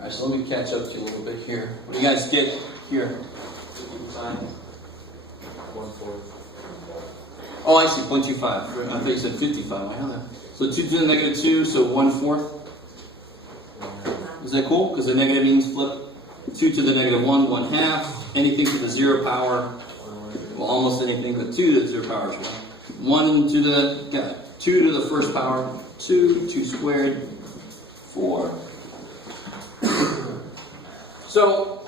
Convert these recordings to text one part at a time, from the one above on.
Alright, so let me catch up to you a little bit here. What do you guys get here? 55. 1/4. Oh, I see, 0.25. I thought you said 55. I know that. So 2 to the negative 2, so 1/4. Is that cool? Because the negative means flip. 2 to the negative 1, 1/2. Anything to the 0 power. Well, almost anything, but 2 to the 0 power is 1. 1 to the, got it. 2 to the first power. 2 squared. 4. So,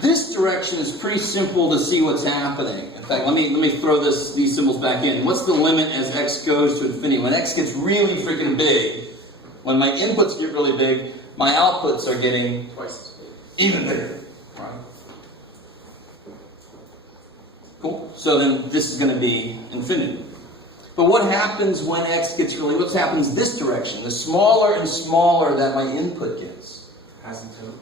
this direction is pretty simple to see what's happening. In fact, let me throw these symbols back in. What's the limit as x goes to infinity? When x gets really freaking big, when my inputs get really big, my outputs are getting Twice as big. even bigger. Right? Cool. So then this is going to be infinity. But what happens when x gets what happens this direction? The smaller and smaller that my input gets. Asymptote.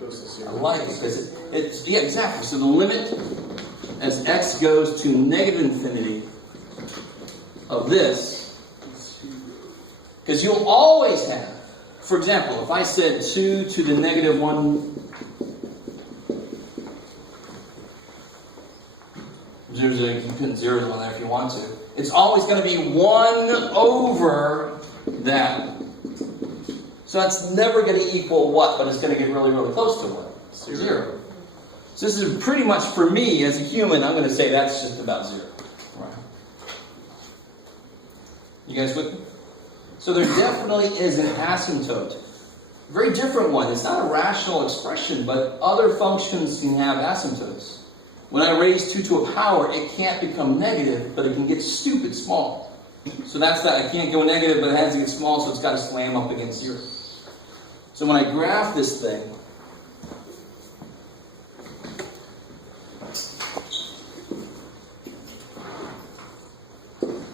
Goes to 0. I like it because it's yeah, exactly. So the limit as x goes to negative infinity of this, because you'll always have, for example, if I said 2 to the negative 1, 0, you can put zeros on there if you want to. It's always going to be 1 over that. So that's never going to equal what, but it's going to get really, really close to what? 0. So this is pretty much, for me, as a human, I'm going to say that's just about 0. Right? You guys with me? So there definitely is an asymptote. Very different one. It's not a rational expression, but other functions can have asymptotes. When I raise 2 to a power, it can't become negative, but it can get stupid small. So that's that. I can't go negative, but it has to get small, so it's got to slam up against 0. So when I graph this thing,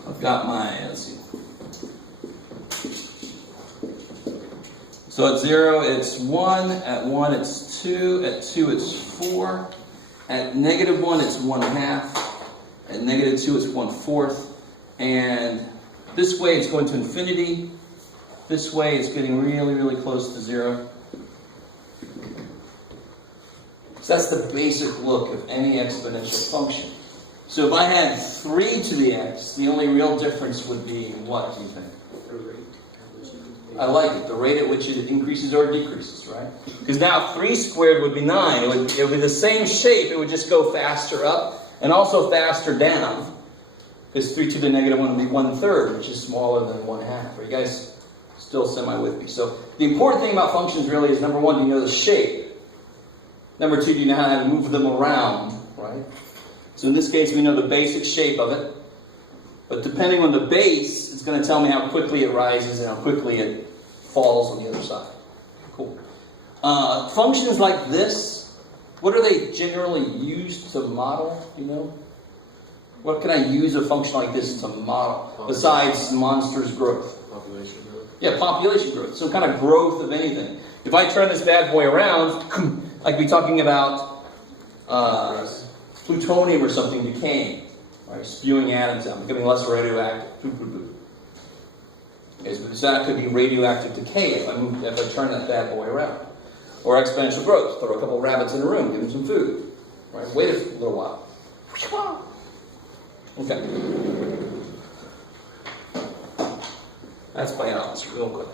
I've got my, let's see. So at 0, it's 1. At 1, it's 2. At 2, it's 4. At negative 1, it's 1/2. At negative 2, it's 1/4. And this way, it's going to infinity. This way, it's getting really, really close to 0. So that's the basic look of any exponential function. So if I had 3 to the x, the only real difference would be what, do you think? The rate. I like it. The rate at which it increases or decreases, right? Because now 3 squared would be 9. It would be the same shape. It would just go faster up and also faster down. Because 3 to the negative 1 would be 1/3, which is smaller than 1/2. Are you guys still semi with me? So the important thing about functions really is, number 1, do you know the shape? Number 2, do you know how to move them around, right? So in this case, we know the basic shape of it. But depending on the base, it's going to tell me how quickly it rises and how quickly it falls on the other side. Cool. Functions like this, what are they generally used to model, you know? What can I use a function like this to model, besides monsters' growth? Population growth. Yeah, population growth. Some kind of growth of anything. If I turn this bad boy around, like we're talking about plutonium or something decaying. Right, spewing atoms out, becoming less radioactive. Okay, so that could be radioactive decay if I turn that bad boy around. Or exponential growth. Throw a couple rabbits in a room, give them some food. Right, wait a little while. Okay. That's biology, real quick.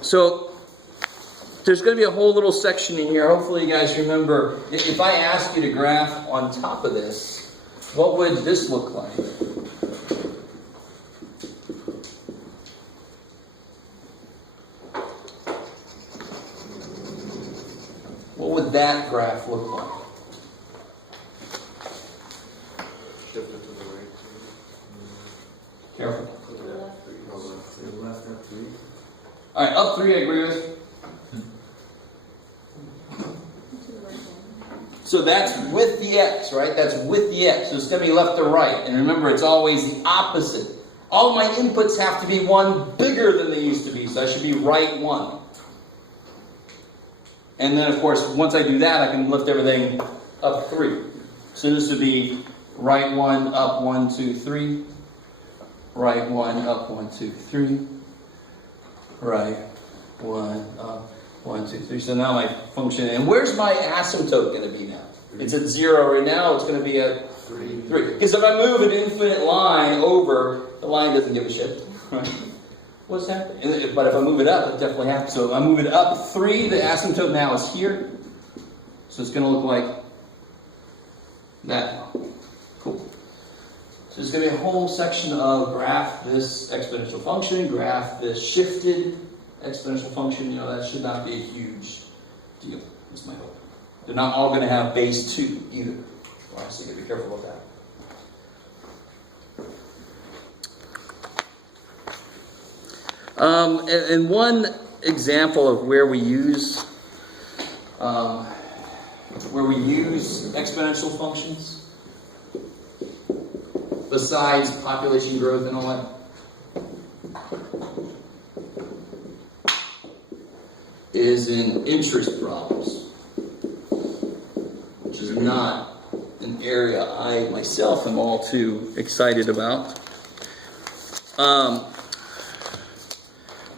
So there's going to be a whole little section in here. Hopefully you guys remember, if I ask you to graph on top of this, what would this look like? What would that graph look like? Shift it to the right. Careful. To the left. To the left, up 3. All right, up 3 I agree with. So that's with the x, right? That's with the x. So it's going to be left to right. And remember, it's always the opposite. All my inputs have to be 1 bigger than they used to be. So I should be right 1. And then, of course, once I do that, I can lift everything up 3. So this would be right 1, up 1, 2, 3. right 1, up 1, 2, 3. Right 1, up 1, 2, 3. So now my function, and where's my asymptote going to be now? It's at 0 right now, it's going to be at 3. Because if I move an infinite line over, the line doesn't give a shit. Right? What's happening? But if I move it up, it definitely happens. So if I move it up 3, the asymptote now is here. So it's going to look like that. Cool. So there's going to be a whole section of graph this exponential function, graph this shifted exponential function. You know, that should not be a huge deal. That's my hope. They're not all going to have base 2 either. Right, so you got to be careful about that. And one example of where we use exponential functions, besides population growth and all that, is in interest problems, which is not an area I myself am all too excited about.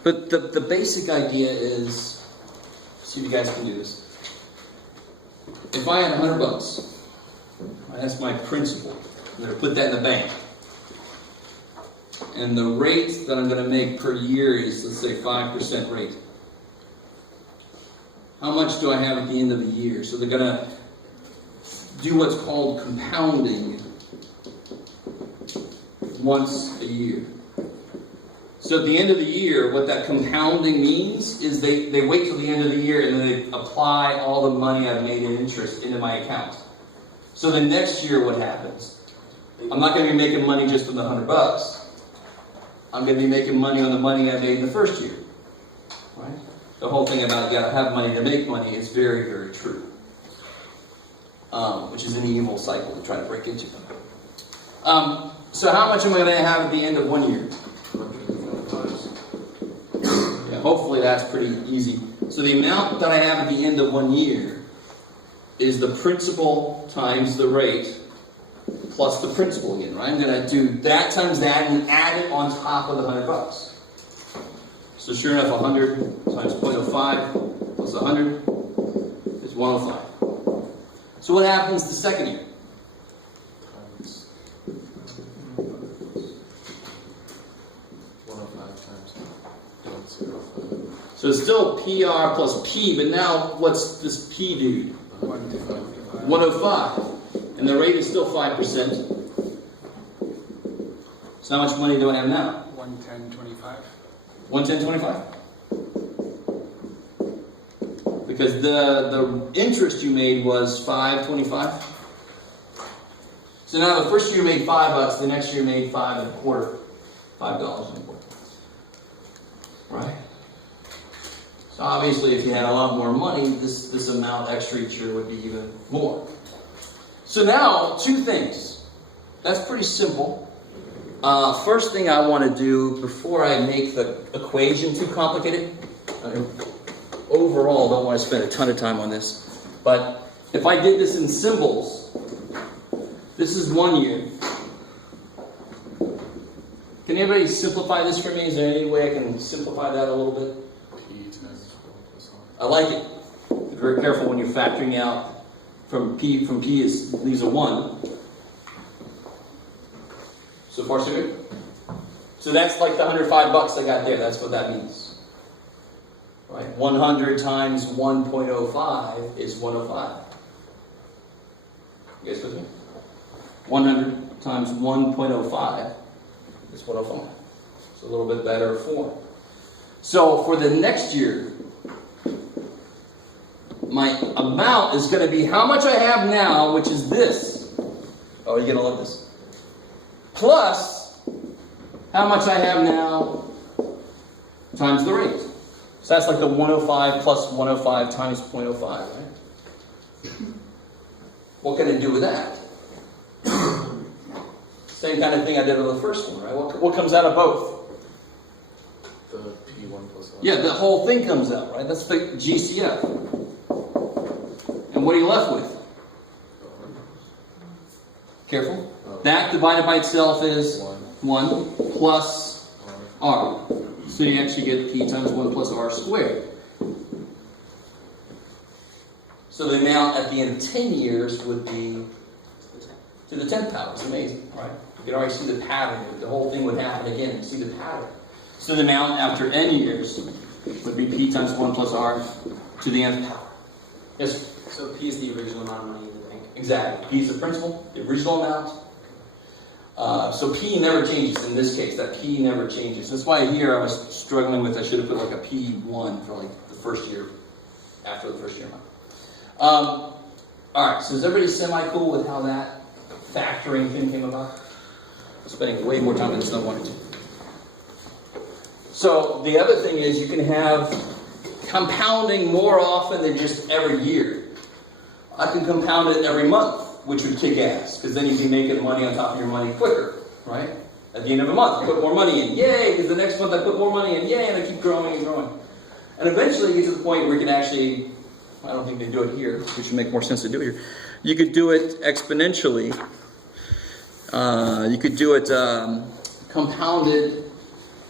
But the basic idea is, see if you guys can do this. If I had $100, that's my principal. I'm going to put that in the bank. And the rate that I'm going to make per year is, let's say, 5% rate. How much do I have at the end of the year? So they're going to do what's called compounding once a year. So at the end of the year, what that compounding means is they wait till the end of the year and then they apply all the money I've made in interest into my account. So the next year what happens? I'm not going to be making money just from the $100. I'm going to be making money on the money I made in the first year. Right? The whole thing about you got to have money to make money is very, very true. Which is an evil cycle to try to break into. So how much am I going to have at the end of 1 year? Yeah, hopefully that's pretty easy. So the amount that I have at the end of 1 year is the principal times the rate plus the principal again, right? I'm going to do that times that and add it on top of the $100. So sure enough, 100 times 0.05 plus 100 is 105. So what happens the second year? So it's still PR plus P, but now what's this P do? 105. And the rate is still 5%. So how much money do I have now? 110.25. 110.25? Because the interest you made was 5.25. So now the first year you made $5, the next year you made $5.25. $5.25. Right? So obviously if you had a lot more money, this amount extra each year would be even more. So now, 2 things. That's pretty simple. First thing I want to do before I make the equation too complicated, overall don't want to spend a ton of time on this, but if I did this in symbols, this is 1 year. Can anybody simplify this for me? Is there any way I can simplify that a little bit? I like it. Be very careful when you're factoring out from P leaves a 1. So far, so good? So that's like the $105 I got there. That's what that means. Right? 100 times 1.05 is 105. You guys with me? 100 times 1.05 is 105. It's a little bit better form. So for the next year, my amount is going to be how much I have now, which is this. Oh, you're going to love this. Plus how much I have now times the rate. So that's like the 105 plus 105 times 0.05, right? What can I do with that? Same kind of thing I did with the first one, right? What comes out of both? The P1 plus 1. Yeah, the whole thing comes out, right? That's the GCF. And what are you left with? Careful. That divided by itself is 1 plus r. So you actually get p times 1 plus r squared. So the amount at the end of 10 years would be to the 10th power. It's amazing, right? You can already see the pattern. The whole thing would happen again. You see the pattern. So the amount after n years would be p times 1 plus r to the nth power. Yes, sir? So P is the original amount of money in the bank. Exactly. P is the principal, the original amount. So P never changes in this case. That P never changes. That's why here I was struggling with, I should have put like a P1 for like the first year, after the first year amount. Alright, so is everybody semi-cool with how that factoring thing came about? I'm spending way more time on this than I wanted to. So the other thing is you can have compounding more often than just every year. I can compound it every month, which would kick ass, because then you'd be making money on top of your money quicker, right? At the end of a month, I put more money in, yay, because the next month I put more money in, yay, and I keep growing and growing. And eventually you get to the point where you can actually, I don't think they do it here, which would make more sense to do it here. You could do it exponentially. You could do it compounded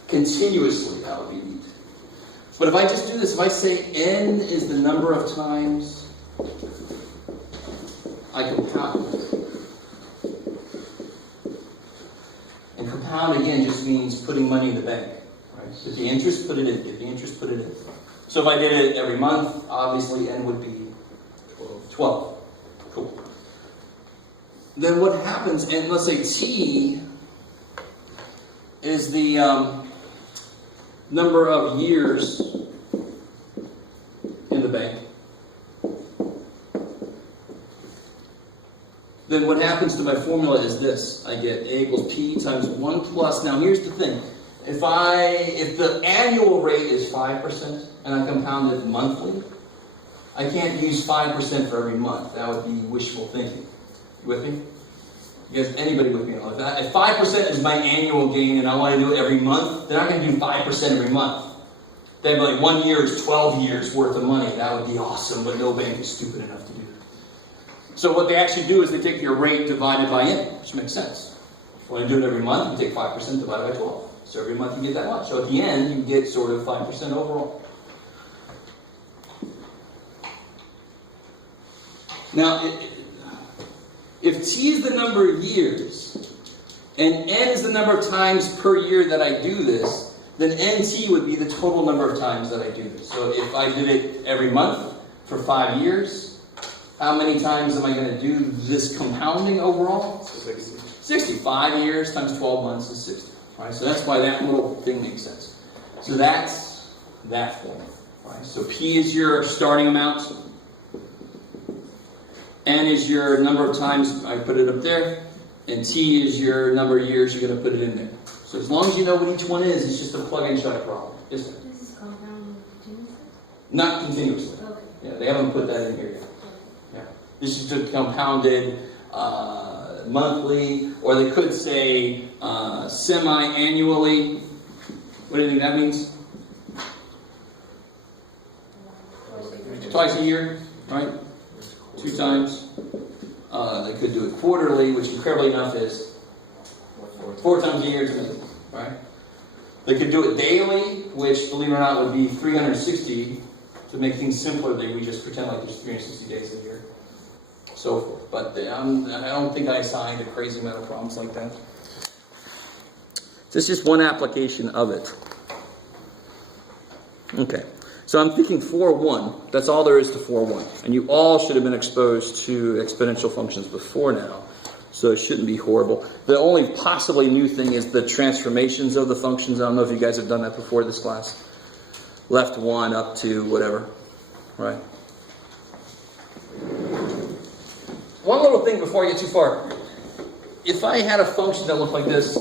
continuously. That would be neat. But if I just do this, if I say n is the number of times I compound. And compound again just means putting money in the bank. Right? Get the interest, put it in. Get the interest, put it in. So if I did it every month, obviously n would be 12. Cool. Then what happens, and let's say t is the number of years in the bank. Then what happens to my formula is this. I get a equals p times 1 plus. Now here's the thing. If the annual rate is 5% and I compound it monthly, I can't use 5% for every month. That would be wishful thinking. You with me? You guys, anybody with me? If 5% is my annual gain and I want to do it every month, then I'm going to do 5% every month. Then like 1 year is 12 years worth of money. That would be awesome, but no bank is stupid enough to do that. So what they actually do is they take your rate divided by n, which makes sense. If you want to do it every month, you take 5% divided by 12. So every month you get that much. So at the end, you get sort of 5% overall. Now, if t is the number of years, and n is the number of times per year that I do this, then nt would be the total number of times that I do this. So if I did it every month for 5 years, how many times am I going to do this compounding overall? 60. 60. 5 years times 12 months is 60. Right? So that's why that little thing makes sense. So that's that formula. Right? So P is your starting amount. N is your number of times, I put it up there. And T is your number of years, you're going to put it in there. So as long as you know what each one is, it's just a plug and shut problem. Yes, sir? This is compounding continuously? Not continuously. Okay. Yeah, they haven't put that in here yet. Yeah. This is just compounded monthly, or they could say semi-annually. What do you think that means? Twice a year, right? 2 times. They could do it quarterly, which incredibly enough is 4 times a year to me, right? They could do it daily, which, believe it or not, would be 360. To make things simpler, we just pretend like there's 360 days a year. So forth. But I don't think I assigned a crazy amount of problems like that. This is just one application of it. Okay. So I'm thinking 4-1. That's all there is to 4-1. And you all should have been exposed to exponential functions before now. So it shouldn't be horrible. The only possibly new thing is the transformations of the functions. I don't know if you guys have done that before this class. Left 1 up to whatever. Right? One little thing before I get too far. If I had a function that looked like this.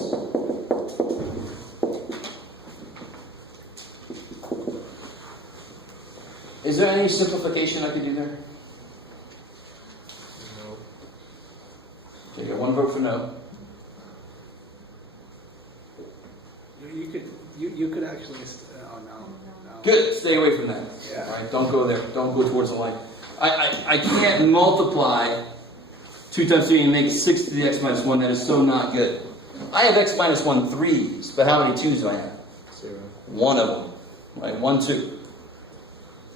Is there any simplification I could do there? No. Okay, got 1 vote for no. You could actually. Oh no. Good. Stay away from that. Yeah. All right. Don't go there. Don't go towards the line. I can't multiply 2 times 3 and make 6 to the x minus 1. That is so not good. I have x minus 1 threes, but how many 2's do I have? 0. One of them, right? 1, 2.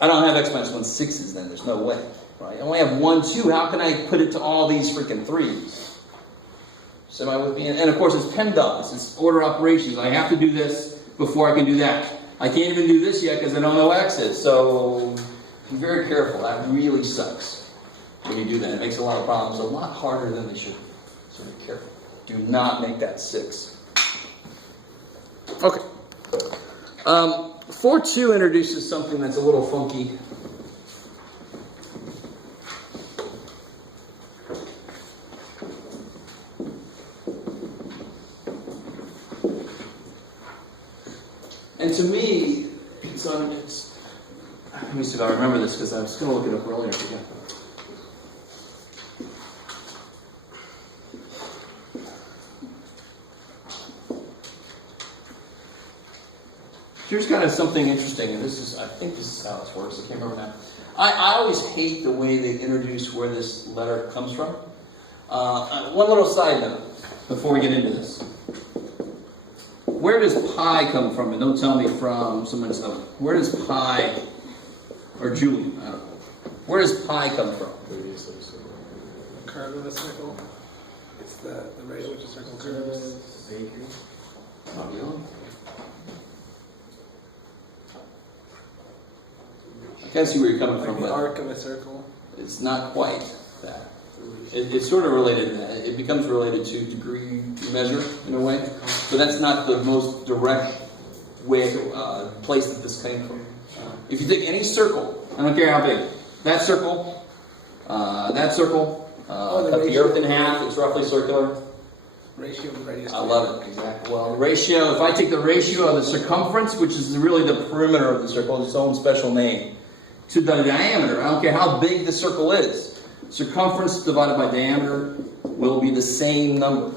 I don't have x minus 1 sixes then, there's no way, right? I only have 1, 2, how can I put it to all these freaking 3's? So am I with me? And of course it's PEMDAS, it's order operations. I have to do this before I can do that. I can't even do this yet because I don't know x's, so be very careful. That really sucks when you do that. It makes a lot of problems a lot harder than they should be. So be careful. Do not make that 6. Okay. 4-2 introduces something that's a little funky. And to me, let me see if I remember this because I was going to look it up earlier. I forgot. Here's kind of something interesting, and I think this is how this works. I can't remember now. I always hate the way they introduce where this letter comes from. One little side note before we get into this. Where does pi come from? And don't tell me from someone's own. Where does pi, or Julian, I don't know. Where does pi come from? Radius of a circle. Curve of a circle. It's the rate at which a circle curves. Not really. I can see where you're coming Like from, the but arc of a circle. it's not quite that. It's sort of related to that. It becomes related to degree measure in a way, but that's not the most direct way, place that this came from. If you take any circle, I don't care how big, that circle, cut the earth in half, it's roughly circular. Ratio of the radius. I love it, exactly. Well, the ratio, if I take the ratio of the circumference, which is really the perimeter of the circle, it's its own special name, to the diameter, I don't care how big the circle is, circumference divided by diameter will be the same number.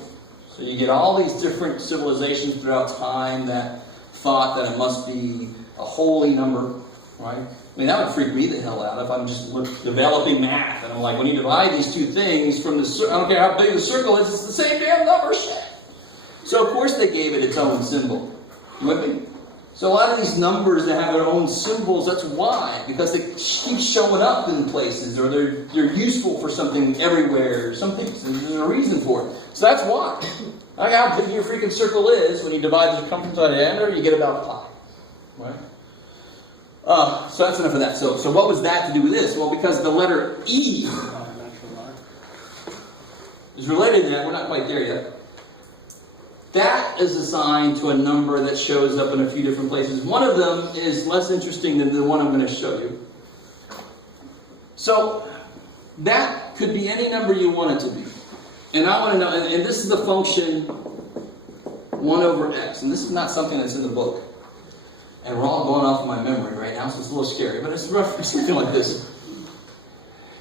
So you get all these different civilizations throughout time that thought that it must be a holy number, right? I mean, that would freak me the hell out if I'm just developing math and I'm like, when you divide these two things from the I don't care how big the circle is, it's the same damn number, shit. So of course they gave it its own symbol. You with me? So a lot of these numbers that have their own symbols, that's why. Because they keep showing up in places, or they're useful for something everywhere, or something. So there's a reason for it. So that's why. Like how big your freaking circle is, when you divide the circumference by the diameter, you get about pi. Right? So that's enough of that. So what was that to do with this? Well, because the letter E is related to that. We're not quite there yet. That is assigned to a number that shows up in a few different places. One of them is less interesting than the one I'm going to show you. So that could be any number you want it to be. And I want to know, and this is the function 1 over x. And this is not something that's in the book. And we're all going off of my memory right now, so it's a little scary. But it's roughly something like this.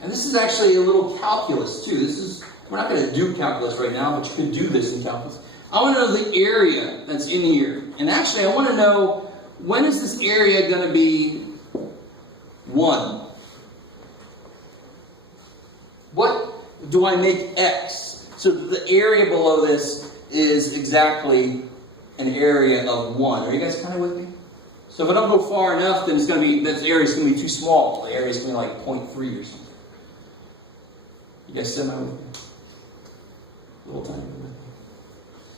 And this is actually a little calculus too. We're not going to do calculus right now, but you can do this in calculus. I want to know the area that's in here. And actually, I want to know, when is this area going to be 1? What do I make x? So the area below this is exactly an area of 1. Are you guys kind of with me? So if I don't go far enough, then that area is going to be too small. The area is going to be like 0.3 or something. You guys semi with me? A little tiny bit.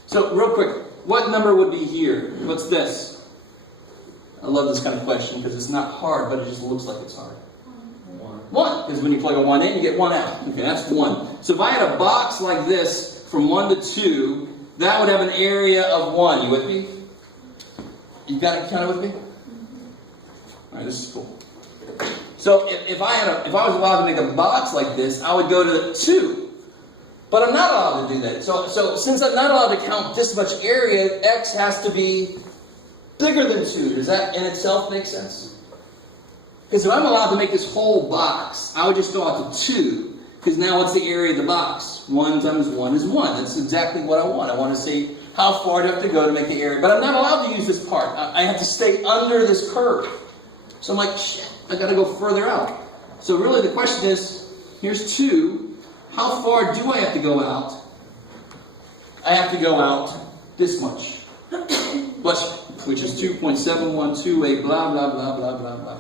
So, real quick, what number would be here? What's this? I love this kind of question because it's not hard, but it just looks like it's hard. 1. Because when you plug a 1 in, you get 1 out. Okay, that's 1. So if I had a box like this from 1 to 2, that would have an area of 1. You with me? You got it kind of with me? All right, this is cool. So if I was allowed to make a box like this, I would go to 2. But I'm not allowed to do that. So since I'm not allowed to count this much area, x has to be bigger than 2. Does that in itself make sense? Because if I'm allowed to make this whole box, I would just go out to 2. Because now what's the area of the box? 1 times 1 is 1. That's exactly what I want. I want to see how far do I have to go to make the area. But I'm not allowed to use this part. I have to stay under this curve. So I'm like, shit, I got to go further out. So really the question is, here's 2. How far do I have to go out? I have to go out this much. Bless you. Which is 2.7128, blah, blah, blah, blah, blah, blah.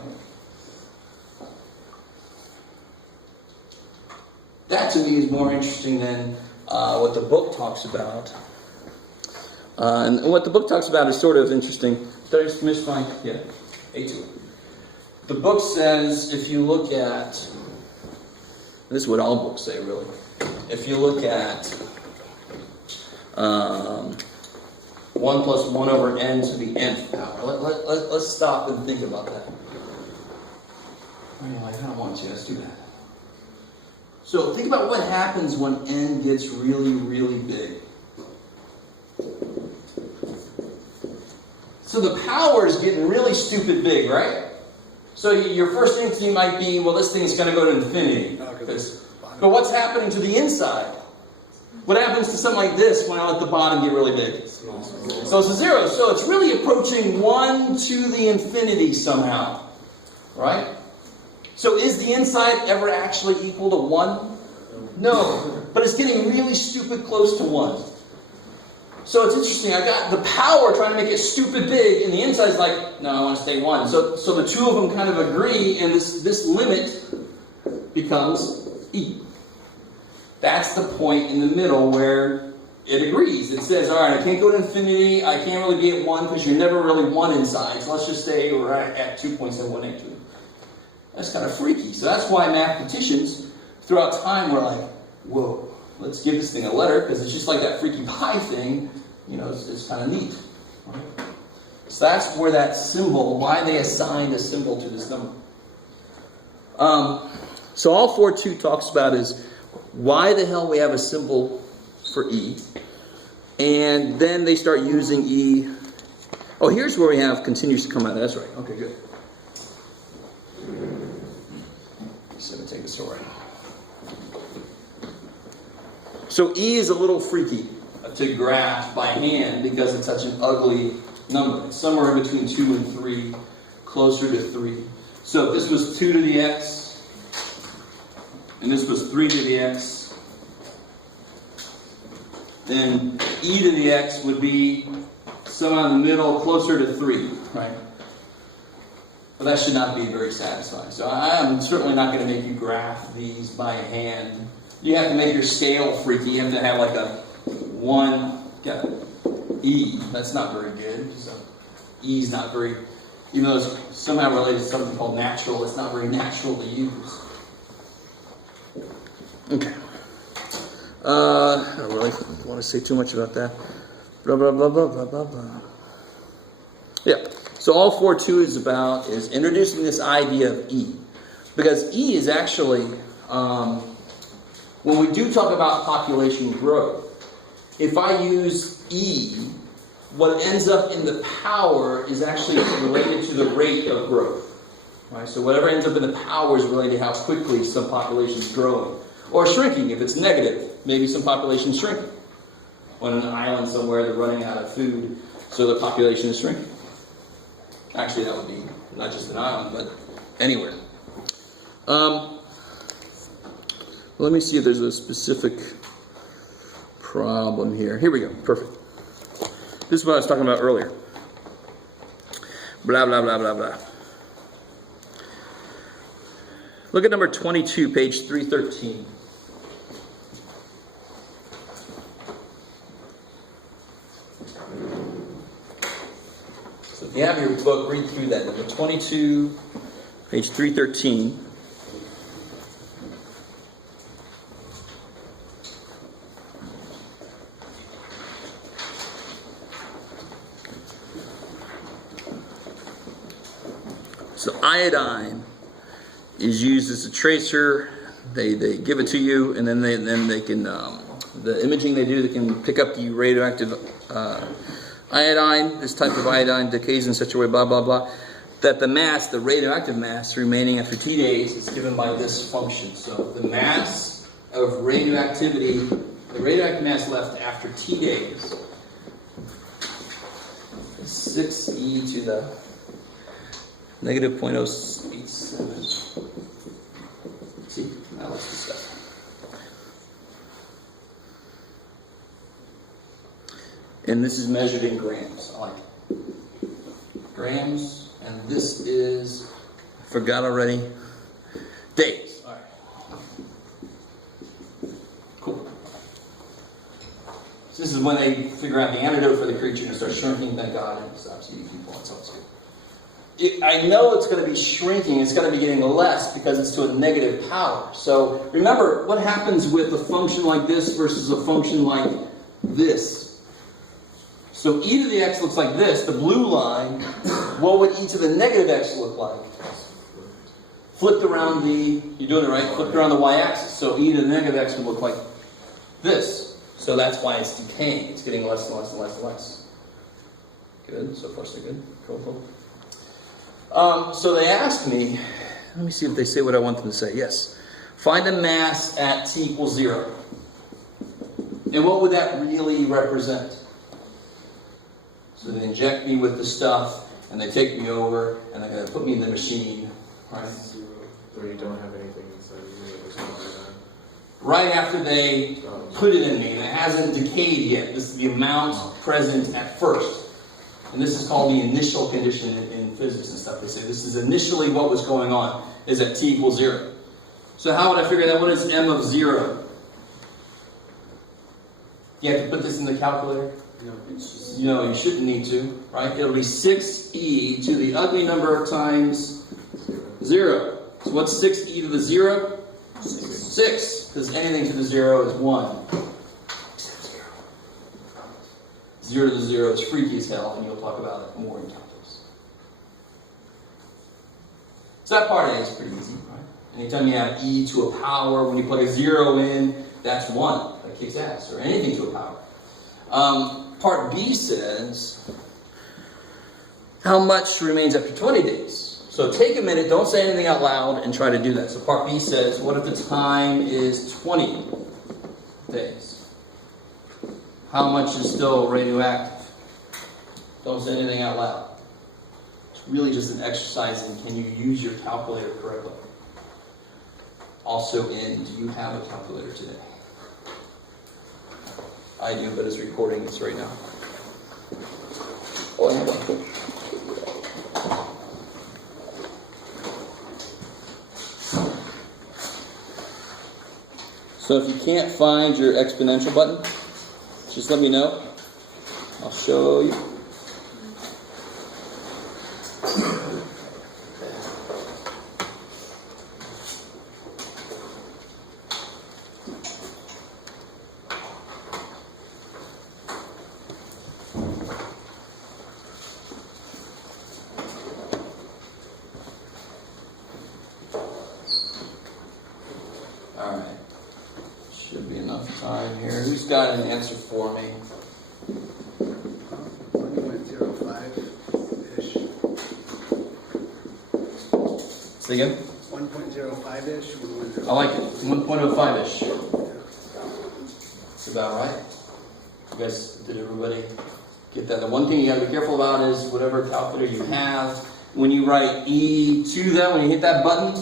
That to me is more interesting than what the book talks about. And what the book talks about is sort of interesting. Did I just miss my... Yeah, A2. The book says, if you look at... This is what all books say, really. If you look at 1 plus 1 over n to the nth power. Let's stop and think about that. I don't want to. Let's do that. So think about what happens when n gets really, really big. So the power is getting really stupid big, right? So your first instinct might be, well, this thing is going to go to infinity. But what's happening to the inside? What happens to something like this when I let the bottom get really big? So it's a 0. So it's really approaching 1 to the infinity somehow. Right? So is the inside ever actually equal to 1? No. But it's getting really stupid close to 1. So it's interesting. I got the power trying to make it stupid big, and the inside's like, no, I want to stay 1. So the two of them kind of agree, and this limit becomes e. That's the point in the middle where it agrees. It says, all right, I can't go to infinity. I can't really be at 1 because you're never really 1 inside. So let's just say we're at 2.718. That's kind of freaky. So that's why mathematicians throughout time were like, whoa, let's give this thing a letter because it's just like that freaky pi thing. It's kind of neat. Right? So that's where that symbol, why they assigned a symbol to this number. So all 4.2 talks about is why the hell we have a symbol for E. And then they start using E. Oh, here's where we have continues to come out. That's right. Okay, good. Just going to take this away. So E is a little freaky to graph by hand because it's such an ugly number. It's somewhere in between 2 and 3, closer to 3. So if this was 2 to the x, and this was 3 to the x, then e to the x would be somewhere in the middle, closer to 3, right? But that should not be very satisfying. So I'm certainly not going to make you graph these by hand. You have to make your scale freaky. You have to have like a 1, E. That's not very good. So E is not very, even though it's somehow related to something called natural, it's not very natural to use. Okay. I don't really want to say too much about that. Blah, blah, blah, blah, blah, blah, blah. Yeah. So all 4.2 is about is introducing this idea of E. Because E is actually, when we do talk about population growth, if I use E, what ends up in the power is actually related to the rate of growth. Right? So whatever ends up in the power is related to how quickly some population is growing. Or shrinking, if it's negative. Maybe some population is shrinking. On an island somewhere, they're running out of food, so the population is shrinking. Actually, that would be not just an island, but anywhere. Let me see if there's a specific problem here. Here we go. Perfect. This is what I was talking about earlier. Blah, blah, blah, blah, blah. Look at number 22, page 313. So if you have your book, read through that. Number 22, page 313. So iodine is used as a tracer. They give it to you, and then they can the imaging they do, they can pick up the radioactive iodine. This type of iodine decays in such a way, blah blah blah, that the mass, the radioactive mass remaining after T days, is given by this function. So the mass of radioactivity, the radioactive mass left after T days, is 6e to the negative 0.087. See? Now let's discuss. And this is measured in grams. I like it. Grams, and this is, I forgot already, days. All right. Cool. So this is when they figure out the antidote for the creature and start shrinking, thank God, and it stops eating people. That's always good. I know it's going to be shrinking, it's going to be getting less because it's to a negative power. So remember, what happens with a function like this versus a function like this? So e to the x looks like this, the blue line. What would e to the negative x look like? Flipped around the, you're doing it right, flipped around the y-axis. So e to the negative x would look like this. So that's why it's decaying. It's getting less and less and less and less. Good, so far so good. Cool, cool. So they asked me, let me see if they say what I want them to say. Yes. Find a mass at t equals 0. And what would that really represent? So they inject me with the stuff, and they take me over, and they're going to put me in the machine. Right? 0. Where you don't have anything inside of you. There's no design. Right after they put it in me, and it hasn't decayed yet. This is the amount present at first. And this is called the initial condition in physics and stuff. They say this is initially what was going on, is at t equals 0. So how would I figure that? What is m of 0? You have to put this in the calculator? No, you shouldn't need to, right? It'll be 6e to the ugly number times 0. So what's 6e to the 0? 6. Because anything to the 0 is 1. 0 to the 0 is freaky as hell, and you'll talk about it more in calculus. So that part A is pretty easy, right? Anytime you have e to a power, when you plug a 0 in, that's 1. That kicks ass, or anything to a power. Part B says, how much remains after 20 days? So take a minute, don't say anything out loud, and try to do that. So part B says, what if the time is 20 days? How much is still radioactive? Don't say anything out loud. It's really just an exercise in can you use your calculator correctly? Also in, do you have a calculator today? I do, but it's recording this right now. Oh, I have one. So if you can't find your exponential button, just let me know. I'll show you. All right. Should be enough time here. Who's got an answer for me? 1.05-ish. Say again? 1.05-ish. I like it. 1.05-ish. That's about right. You guys, did everybody get that? The one thing you got to be careful about is whatever calculator you have, when you write E to that, when you hit that button,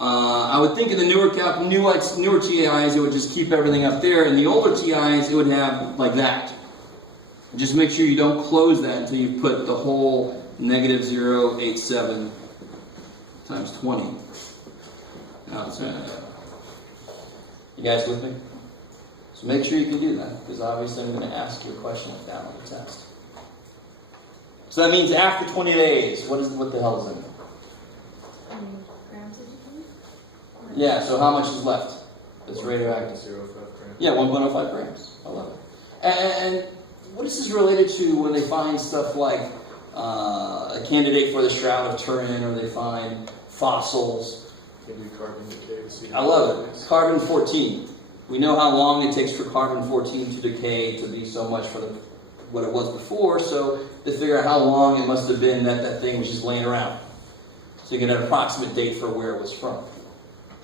I would think in the newer TIs, it would just keep everything up there. In the older TIs, it would have like that. Just make sure you don't close that until you put the whole negative 0.87 times 20. Now it's, you guys with me? So make sure you can do that, because obviously I'm going to ask you a question like that on the test. So that means after 20 days, what the hell is in it? Grams of it? Yeah, so how much is left that's radioactive? 0.05 grams. Yeah, 1.05 grams. I love it. And what is this related to when they find stuff like a candidate for the Shroud of Turin, or they find fossils? They do carbon decay. So I love it. Carbon-14. We know how long it takes for carbon-14 to decay to be so much for what it was before, so they figure out how long it must have been that thing was just laying around. So you get an approximate date for where it was from.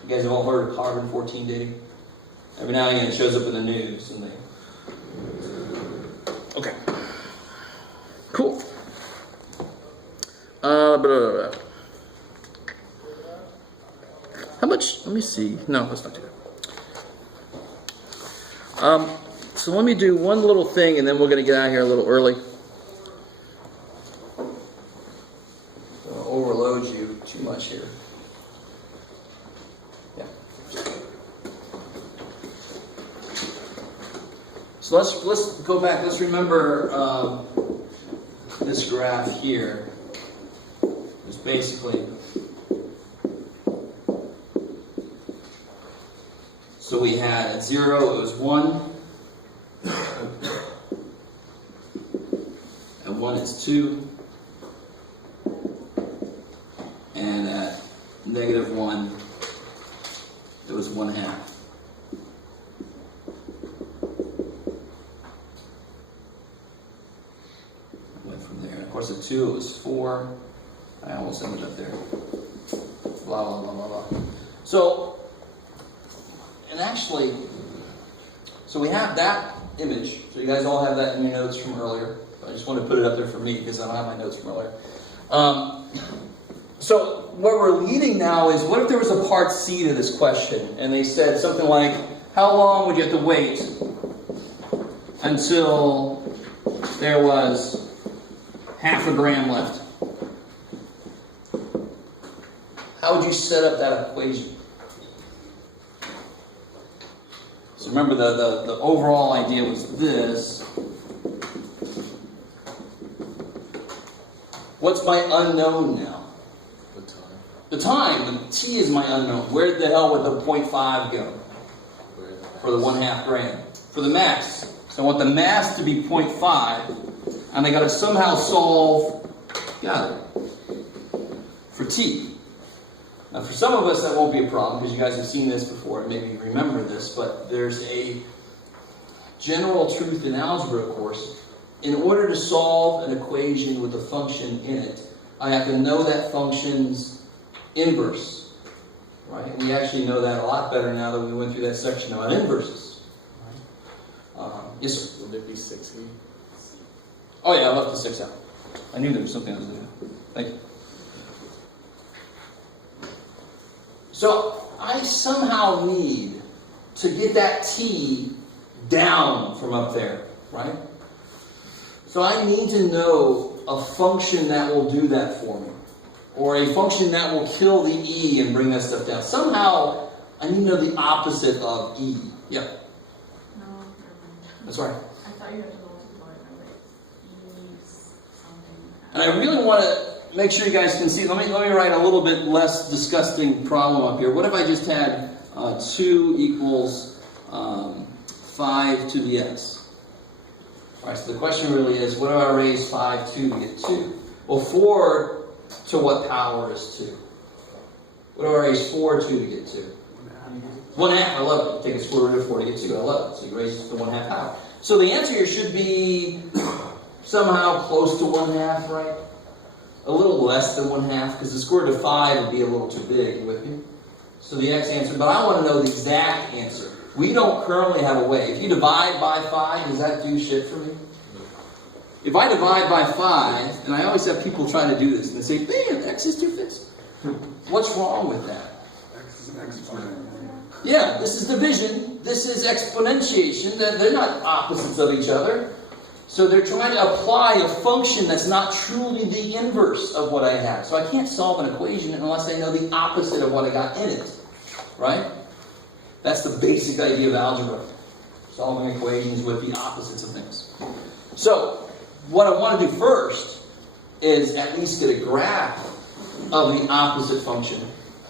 You guys have all heard of carbon-14 dating? Every now and again it shows up in the news, and they... Okay. Cool. How much? Let me see. No, let's not do that. So so let me do one little thing and then we're going to get out of here a little early. Don't overload you too much here. Yeah. So let's go back. Let's remember this graph here is basically. So we had at 0 it was 1. At 1 it's 2. And at -1 it was 1/2. Went from there. And of course at 2 it was 4. I almost ended up there. Blah blah blah blah blah. So and actually, so we have that image. So you guys all have that in your notes from earlier. I just want to put it up there for me because I don't have my notes from earlier. So where we're leading now is, what if there was a part C to this question? And they said something like, how long would you have to wait until there was 0.5 gram left? How would you set up that equation? So remember, the overall idea was this. What's my unknown now? The time. The time. The t is my unknown. Where the hell would the 0.5 go? For the 1/2 gram. For the mass. So I want the mass to be 0.5, and I got to somehow solve, got it, for t. Now, for some of us, that won't be a problem, because you guys have seen this before, and maybe you remember this, but there's a general truth in algebra course. In order to solve an equation with a function in it, I have to know that function's inverse. Right? We actually know that a lot better now that we went through that section about inverses. Right? Yes, sir? Wouldn't it be 6e? Oh, yeah, I left the 6 out. I knew there was something I was doing. Thank you. So I somehow need to get that t down from up there, right? So I need to know a function that will do that for me, or a function that will kill the e and bring that stuff down. Somehow I need to know the opposite of e. Yeah, No, never mind. that's right. I thought you had to multiply it by like e's something. And I really want to make sure you guys can see. Let me write a little bit less disgusting problem up here. What if I just had 2 equals 5 to the x? All right, so the question really is, what do I raise 5 to get 2? Well, 4 to what power is 2? What do I raise 4 to get 2? 1/2. I love it. You take a square root of 4 to get 2. I love it. So you raise it to 1/2 power. So the answer here should be somehow close to 1/2, right? A little less than 1/2, because the square root of 5 would be a little too big. You with me? So the x answer, but I want to know the exact answer. We don't currently have a way. If you divide by 5, does that do shit for me? If I divide by 5, and I always have people try to do this, and they say, man, x is too fixed. What's wrong with that? X is an exponent. Yeah, this is division. This is exponentiation. They're not opposites of each other. So they're trying to apply a function that's not truly the inverse of what I have. So I can't solve an equation unless I know the opposite of what I got in it. Right? That's the basic idea of algebra. Solving equations with the opposites of things. So, what I want to do first is at least get a graph of the opposite function.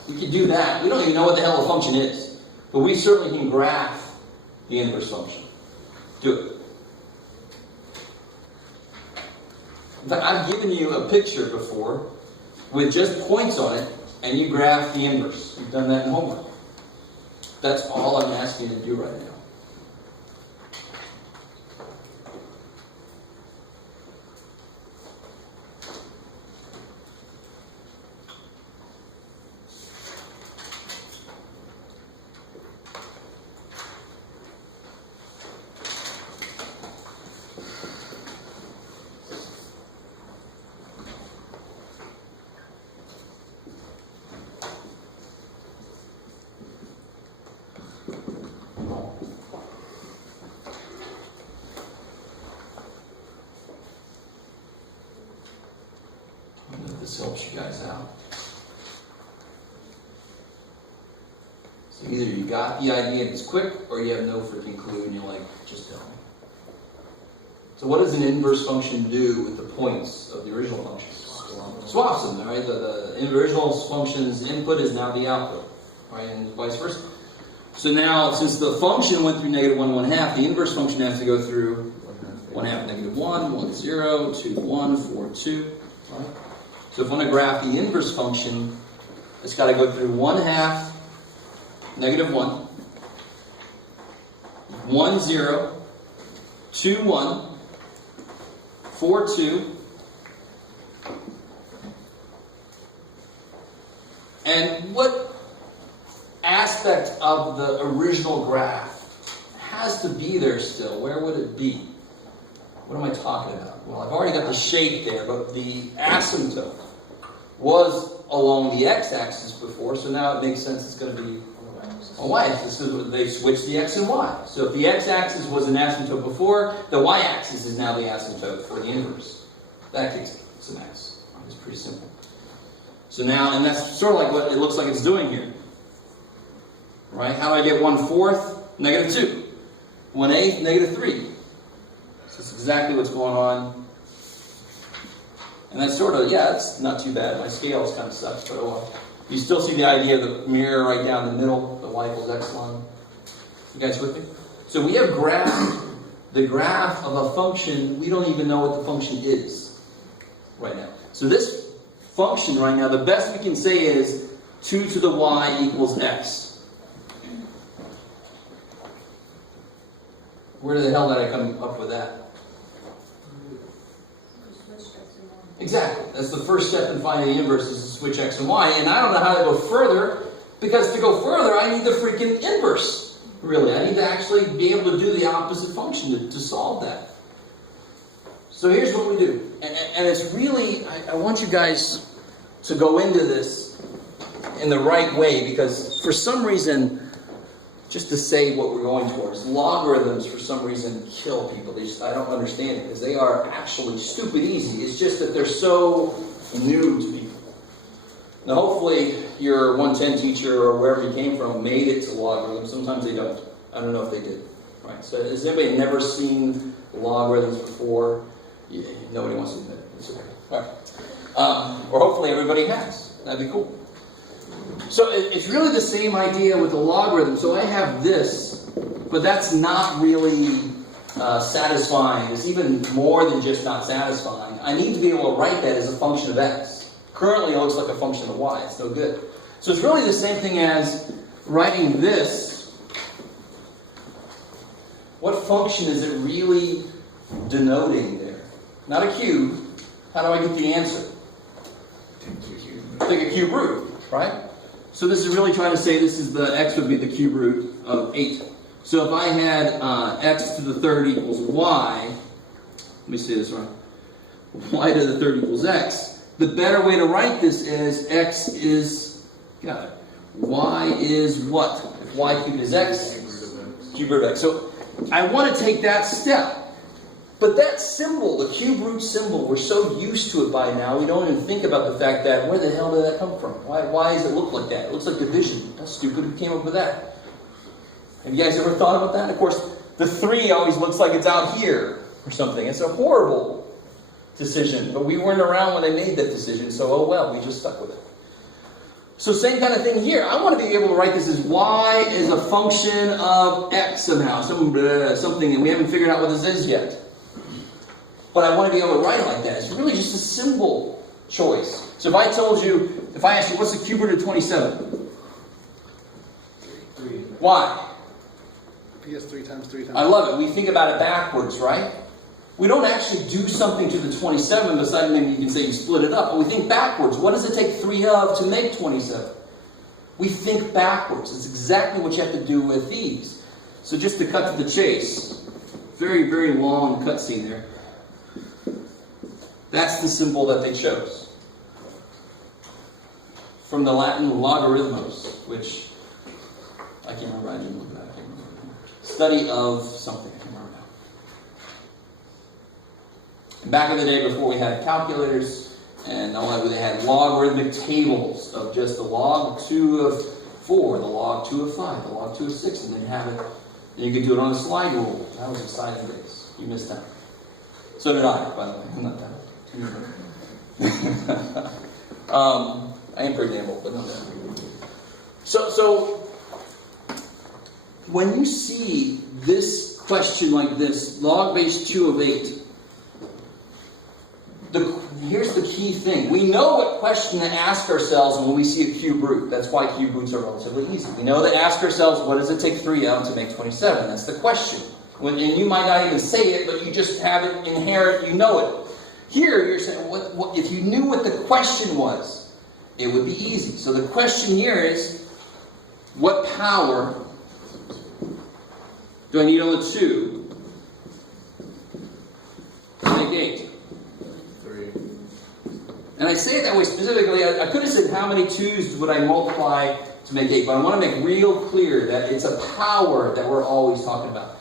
We can do that. We don't even know what the hell a function is. But we certainly can graph the inverse function. Do it. In fact, I've given you a picture before with just points on it, and you graph the inverse. You've done that in homework. That's all I'm asking you to do right now. this helps you guys out. So either you got the idea and it's quick, or you have no freaking clue and you're like, just tell me. So what does an inverse function do with the points of the original function? Swaps them, right? The original function's input is now the output, right? And vice versa. So now, since the function went through -1, 1/2, the inverse function has to go through 1/2, -1, 1, 0, 2, 1, 4, 2. Right? So if I want to graph the inverse function, it's got to go through 1/2, -1, 1, 0, 2, 1, 4, 2, and what aspect of the original graph has to be there still? Where would it be? What am I talking about? Well, I've already got the shape there, but the asymptote was along the x-axis before, so now it makes sense it's going to be a y-axis. They switched the x and y. So if the x-axis was an asymptote before, the y-axis is now the asymptote for the inverse. That kicks some x. It's pretty simple. So now, and that's sort of like what it looks like it's doing here. Right? How do I get 1/4? -2. 1/8? -3. So that's exactly what's going on. And that's sort of, yeah, it's not too bad. My scales kind of sucks, but oh well. You still see the idea of the mirror right down the middle, the y equals x line. You guys with me? So we have graphed the graph of a function. We don't even know what the function is right now. So this function right now, the best we can say is 2 to the y equals x. Where the hell did I come up with that? Exactly. That's the first step in finding the inverse, is to switch x and y. And I don't know how to go further, because to go further, I need the freaking inverse. Really, I need to actually be able to do the opposite function to solve that. So here's what we do. And it's really, I want you guys to go into this in the right way, because for some reason, just to say what we're going towards, logarithms for some reason kill people. I don't understand it, because they are actually stupid easy. It's just that they're so new to people. Now hopefully your 110 teacher or wherever you came from made it to logarithms. Sometimes they don't. I don't know if they did. Right? So has anybody never seen logarithms before? Yeah, nobody wants to admit it. It's okay. All right. Or hopefully everybody has. That'd be cool. So it's really the same idea with the logarithm. So I have this, but that's not really satisfying. It's even more than just not satisfying. I need to be able to write that as a function of x. Currently it looks like a function of y. It's no good. So it's really the same thing as writing this. What function is it really denoting there? Not a cube. How do I get the answer? Take a cube root, right? So this is really trying to say this is the x would be the cube root of 8. So if I had x to the third equals y, let me say this wrong, y to the third equals x, the better way to write this is x is, got it, y is what? If y cubed is x, cube root of x. So I want to take that step. But that symbol, the cube root symbol, we're so used to it by now, we don't even think about the fact that, where the hell did that come from? Why does it look like that? It looks like division. That's stupid. Who came up with that? Have you guys ever thought about that? And of course, the 3 always looks like it's out here or something. It's a horrible decision. But we weren't around when they made that decision, so oh well, we just stuck with it. So same kind of thing here. I want to be able to write this as y is a function of x somehow. Something, and we haven't figured out what this is yet. But I want to be able to write it like that. It's really just a symbol choice. So if I told you, if I asked you, what's the cube root of 27? 3. Why? PS 3 times 3 times. I love it. We think about it backwards, right? We don't actually do something to the 27, besides maybe you can say you split it up, but we think backwards. What does it take 3 of to make 27? We think backwards. It's exactly what you have to do with these. So just to cut to the chase, very, very long cutscene there. That's the symbol that they chose. From the Latin logarithmos, which I can't remember. I didn't look at that. Study of something. I can't remember now. And back in the day before we had calculators And they had logarithmic tables of just the log 2 of 4, the log 2 of 5, the log 2 of 6, and then have it. And you could do it on a slide rule. That was exciting days. You missed that. So did I, by the way. I'm not that old. I am pretty damn old, but not that old. So when you see this question like this, log base 2 of 8, here's the key thing. We know what question to ask ourselves when we see a cube root. That's why cube roots are relatively easy. We know to ask ourselves, what does it take 3 of to make 27? That's the question. And you might not even say it, but you just have it inherent, you know it. Here, you're saying, what if you knew what the question was, it would be easy. So the question here is, what power do I need on the 2 to make 8? 3. And I say it that way specifically. I could have said how many 2's would I multiply to make 8, but I want to make real clear that it's a power that we're always talking about.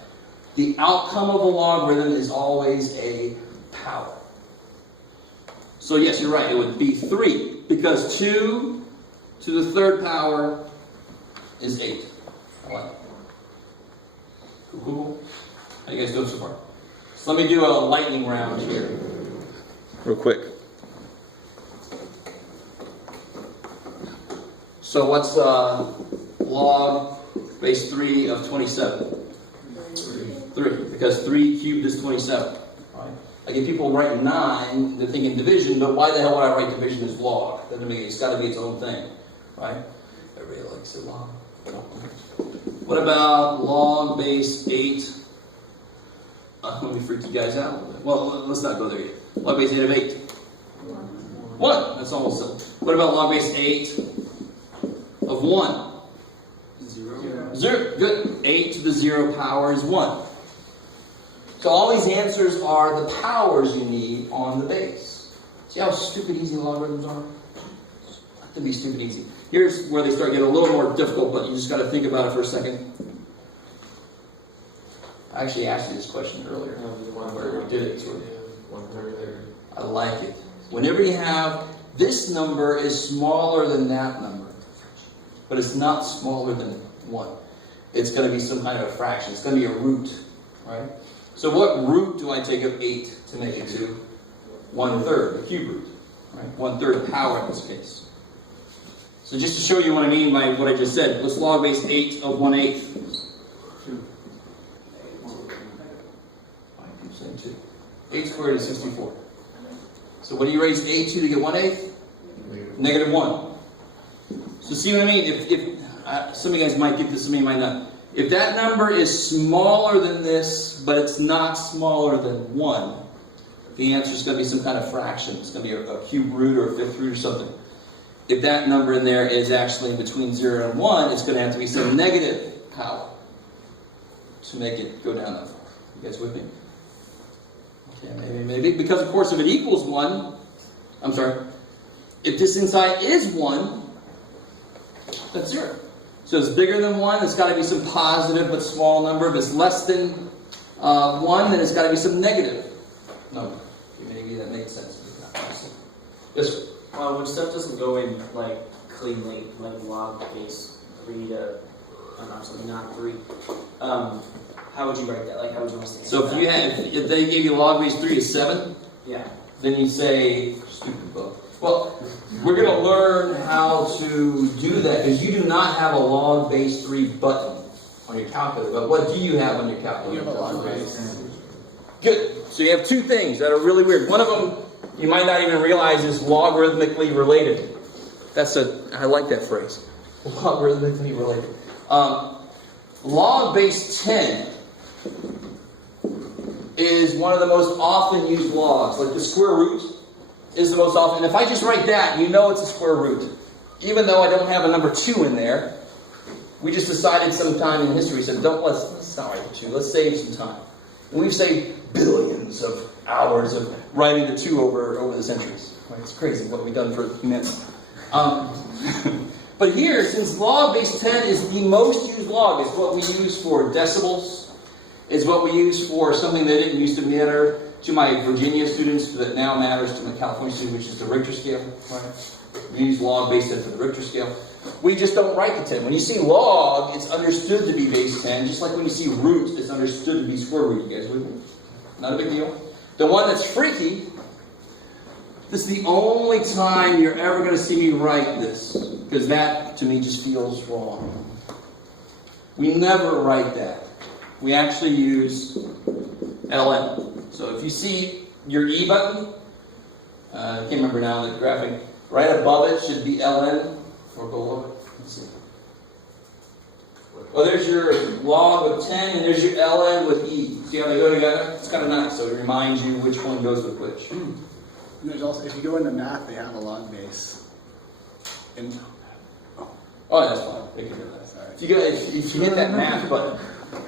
The outcome of a logarithm is always a power. So yes, you're right, it would be 3, because 2 to the 3rd power is 8. I like it. Cool. How you guys doing so far? So let me do a lightning round here. Real quick. So what's log base 3 of 27? 3. Because 3 cubed is 27. Right? I get people write 9, they're thinking division, but why the hell would I write division as log? It's got to be its own thing. Right? Everybody likes it log. What about log base 8? Let me freak you guys out a little bit. Well, let's not go there yet. Log base 8 of 8. 1. That's almost simple. What about log base 8 of 1? 0. 0. Good. 8 to the 0 power is 1. So all these answers are the powers you need on the base. See how stupid easy logarithms are? Not to be stupid easy. Here's where they start getting a little more difficult, but you just got to think about it for a second. I actually asked you this question earlier. Where we did it. Sort of. 1/3. I like it. Whenever you have this number is smaller than that number, but it's not smaller than 1. It's going to be some kind of a fraction. It's going to be a root, right? So what root do I take of 8 to make it to? 1/3, the cube root, right? 1/3 power in this case. So just to show you what I mean by what I just said, let's log base 8 of 1/8. 8 squared is 64. So what do you raise 8 to get 1/8? Negative 1. So see what I mean? If some of you guys might get this, some of you might not. If that number is smaller than this, but it's not smaller than 1, the answer is going to be some kind of fraction. It's going to be a cube root or a 5th root or something. If that number in there is actually between 0 and 1, it's going to have to be some negative power to make it go down that far. You guys with me? Okay, maybe. Because, of course, if it equals 1, if this inside is 1, that's 0. So it's bigger than 1, it's got to be some positive but small number. If it's less than 1, then it's got to be some negative number. Maybe that makes sense. Yes, sir. When stuff doesn't go in like cleanly, like log base 3 to, not 3. How would you write that? Like, how would you want to say So if they gave you log base 3 is 7, yeah, then you say stupid book. Well, we're going to learn how to do that because you do not have a log base 3 button on your calculator. But what do you have on your calculator? You have a log base. Good. So you have two things that are really weird. One of them you might not even realize is logarithmically related. I like that phrase. Logarithmically related. Log base 10 is one of the most often used logs. Like the square root is the most often. And if I just write that, you know it's a square root. Even though I don't have a number 2 in there, we just decided sometime in history, said, let's not write the 2, let's save some time. And we've saved billions of hours of writing the 2 over the centuries. Right? It's crazy what we've done for humanity. But here, since log base 10 is the most used log, it's what we use for decibels, it's what we use for something that didn't used to matter, to my Virginia students that now matters to my California students, which is the Richter scale. Right? We use log base 10 for the Richter scale. We just don't write the 10. When you see log, it's understood to be base 10, just like when you see root, it's understood to be square root. You guys with me? Not a big deal. The one that's freaky, this is the only time you're ever going to see me write this, because that, to me, just feels wrong. We never write that. We actually use ln. So if you see your E button, I can't remember now the graphic, right above it should be ln, or below it. Let's see. Well, there's your log with 10, and there's your ln with E. See how they go together? It's kind of nice, so it reminds you which one goes with which. And there's also, if you go into math, they have a log base. And, Oh, that's fine. They can do that. sorry. If you hit that math button,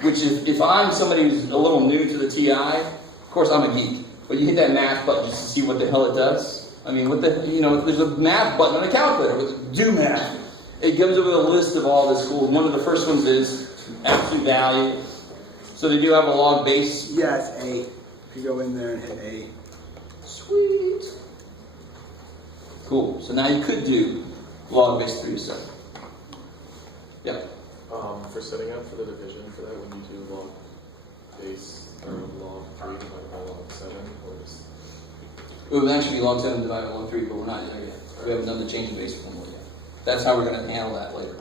which is, if I'm somebody who's a little new to the TI, of course I'm a geek, but you hit that math button just to see what the hell it does. I mean, there's a math button on a calculator with do math. It gives you a list of all the schools. One of the first ones is absolute value. So they do have a log base. Yeah, it's A. If you go in there and hit A. Sweet. Cool. So now you could do log base 3 to 7. Yep. For setting up for the division for that, when you do log base or log 3 divided by log 7, or is It would actually be log 7 divided by log 3, but we're not there yet. We haven't done the change in base formula yet. That's how we're going to handle that later.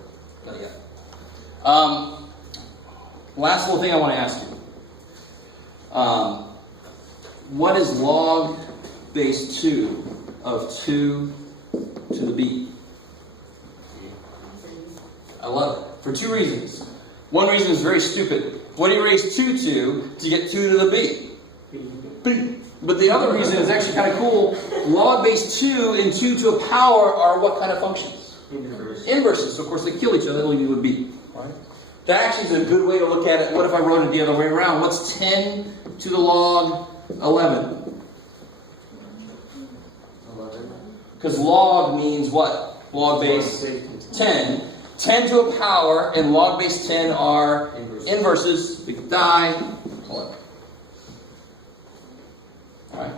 Not yet. Last little thing I want to ask you. What is log base 2 of 2 to the b? I love it. For 2 reasons. One reason is very stupid. What do you raise 2 to get 2 to the b? B. But the other reason is actually kind of cool. Log base 2 and 2 to a power are what kind of functions? Inverses. So of course they kill each other. They'll leave you with b. Right? That actually is a good way to look at it. What if I wrote it the other way around? What's 10 to the log 11? 11. Because log means what? Log base 10. 10 to a power and log base 10 are inverses. We could die. 11. Alright.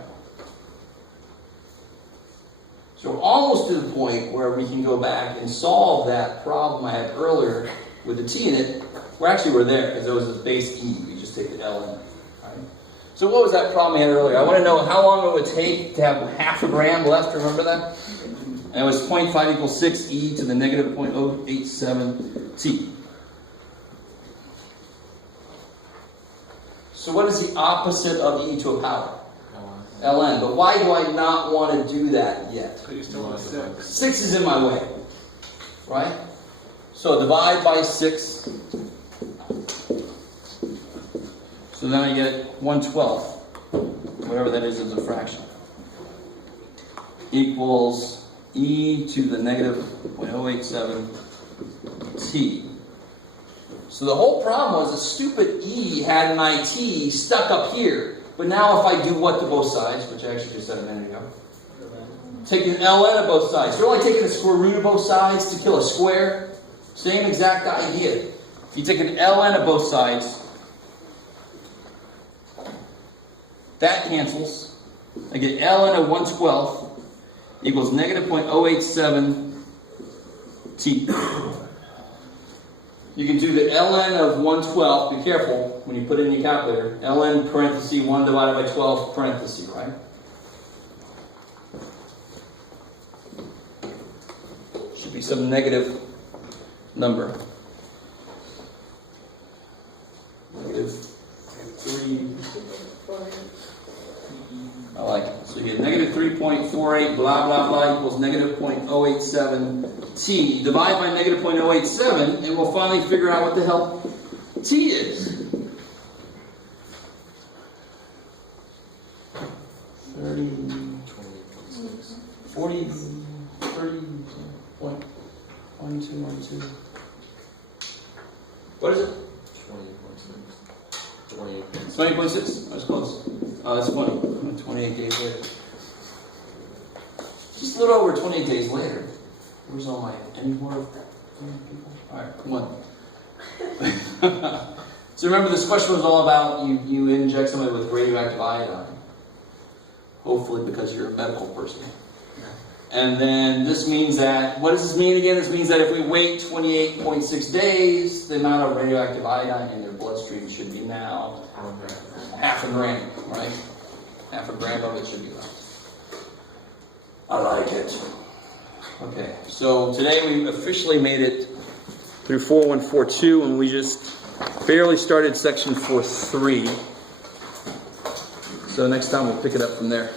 So we're almost to the point where we can go back and solve that problem I had earlier with the t in it. We're there, because it was this base e. We just take the l in. Alright. So what was that problem I had earlier? I want to know how long it would take to have half a gram left. Remember that? And it was 0.5 equals 6 e to the negative 0.087 t. So what is the opposite of e to a power? ln. But why do I not want to do that yet? So you still want 6. 6 is in my way. Right? So divide by 6. So then I get 1/12. Whatever that is as a fraction. Equals e to the negative 0.087 t. So the whole problem was the stupid e had an it stuck up here. But now if I do what to both sides, which I actually just said a minute ago, take an ln of both sides. So we're only taking the square root of both sides to kill a square. Same exact idea. If you take an ln of both sides, that cancels. I get ln of 1/12 equals negative 0.087 t. You can do the ln of 1/12. Be careful when you put it in your calculator. ln parenthesis 1 divided by 12 parenthesis, right? Should be some negative number. Negative 3. I like it. So you get negative 3.48 blah blah blah equals negative 0.087 t. Divide by negative 0.087 and we'll finally figure out what the hell t is. 30, 40, 30.1212. What is it? 20.6. 20.6? That's close. Oh, that's funny. 28 days later. Just a little over 28 days later. Where's all my any more people? Alright, come on. So remember, this question was all about you inject somebody with radioactive iodine. Hopefully because you're a medical person. And then this means that, what does this mean again? This means that if we wait 28.6 days, the amount of radioactive iodine in their bloodstream should be now half a gram, right? Half a gram of it should be left. I like it. Okay, so today we officially made it through 4142, and we just barely started section 4.3. So next time we'll pick it up from there.